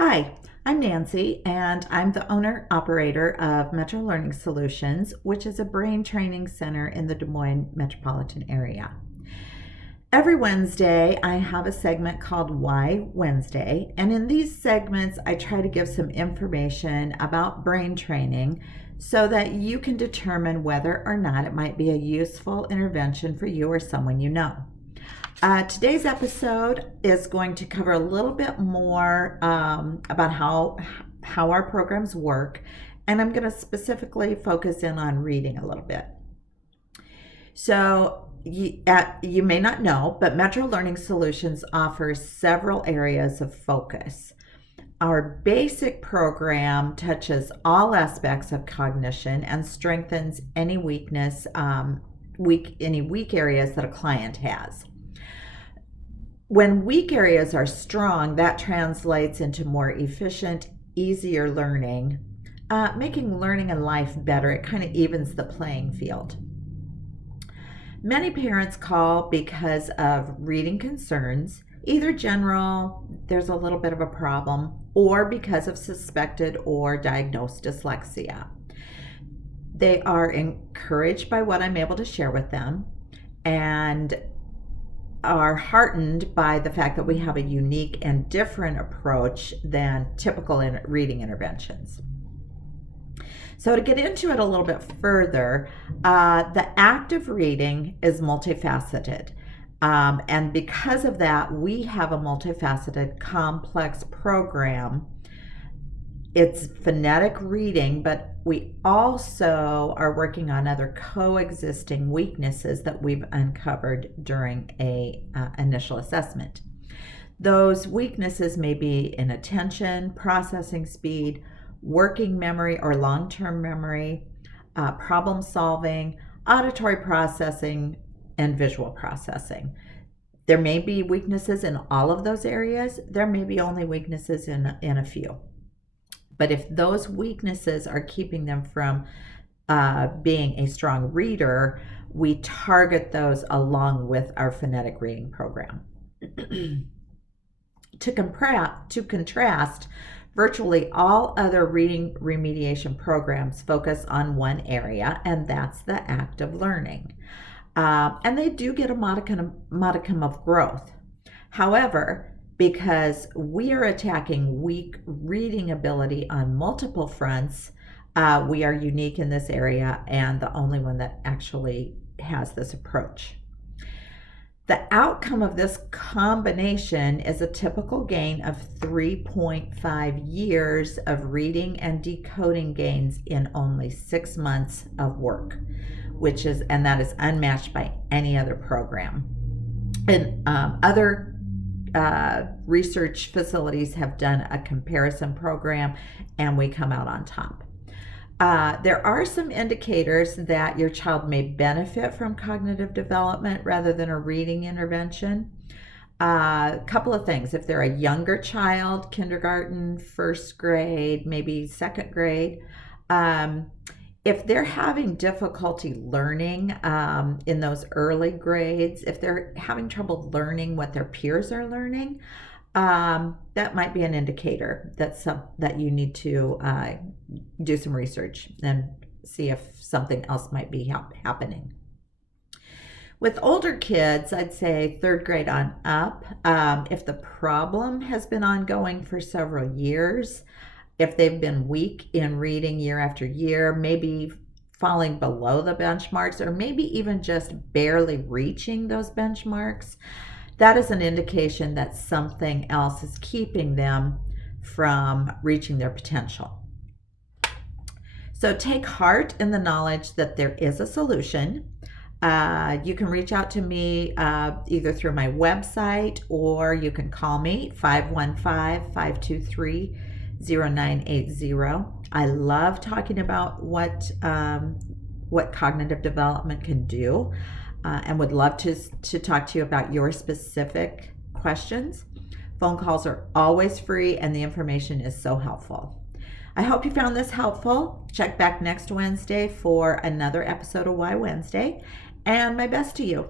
Hi, I'm Nancy, and I'm the owner-operator of Metro Learning Solutions, which is a brain training center in the Des Moines metropolitan area. Every Wednesday, I have a segment called Why Wednesday, and in these segments, I try to give some information about brain training so that you can determine whether or not it might be a useful intervention for you or someone you know. Today's episode is going to cover a little bit more about how our programs work, and I'm going to specifically focus in on reading a little bit. So you may not know, but Metro Learning Solutions offers several areas of focus. Our basic program touches all aspects of cognition and strengthens any weak areas that a client has. When weak areas are strong, that translates into more efficient, easier learning, making learning and life better. It kind of evens the playing field. Many parents call because of reading concerns, either general, there's a little bit of a problem, or because of suspected or diagnosed dyslexia. They are encouraged by what I'm able to share with them and are heartened by the fact that we have a unique and different approach than typical reading interventions. So to get into it a little bit further, the act of reading is multifaceted. And because of that, we have a multifaceted, complex program. It's phonetic reading, but we also are working on other coexisting weaknesses that we've uncovered during a initial assessment. Those weaknesses may be in attention, processing speed, working memory or long-term memory, problem solving, auditory processing, and visual processing. There may be weaknesses in all of those areas. There may be only weaknesses in a few. But if those weaknesses are keeping them from being a strong reader, we target those along with our phonetic reading program. To contrast, virtually all other reading remediation programs focus on one area, and that's the act of learning. And they do get a modicum of growth. However, because we are attacking weak reading ability on multiple fronts, we are unique in this area and the only one that actually has this approach. The outcome of this combination is a typical gain of 3.5 years of reading and decoding gains in only 6 months of work, and that is unmatched by any other program. And other research facilities have done a comparison program, and we come out on top. There are some indicators that your child may benefit from cognitive development rather than a reading intervention. A couple of things. If they're a younger child, kindergarten, first grade, maybe second grade, if they're having difficulty learning in those early grades, if they're having trouble learning what their peers are learning, that might be an indicator that you need to do some research and see if something else might be happening. With older kids, I'd say third grade on up, if the problem has been ongoing for several years, if they've been weak in reading year after year, maybe falling below the benchmarks, or maybe even just barely reaching those benchmarks, that is an indication that something else is keeping them from reaching their potential. So take heart in the knowledge that there is a solution. You can reach out to me either through my website, or you can call me 515-523-0980. I love talking about what cognitive development can do, and would love to talk to you about your specific questions. Phone calls are always free, and the information is so helpful. I hope you found this helpful. Check back next Wednesday for another episode of Why Wednesday, and my best to you.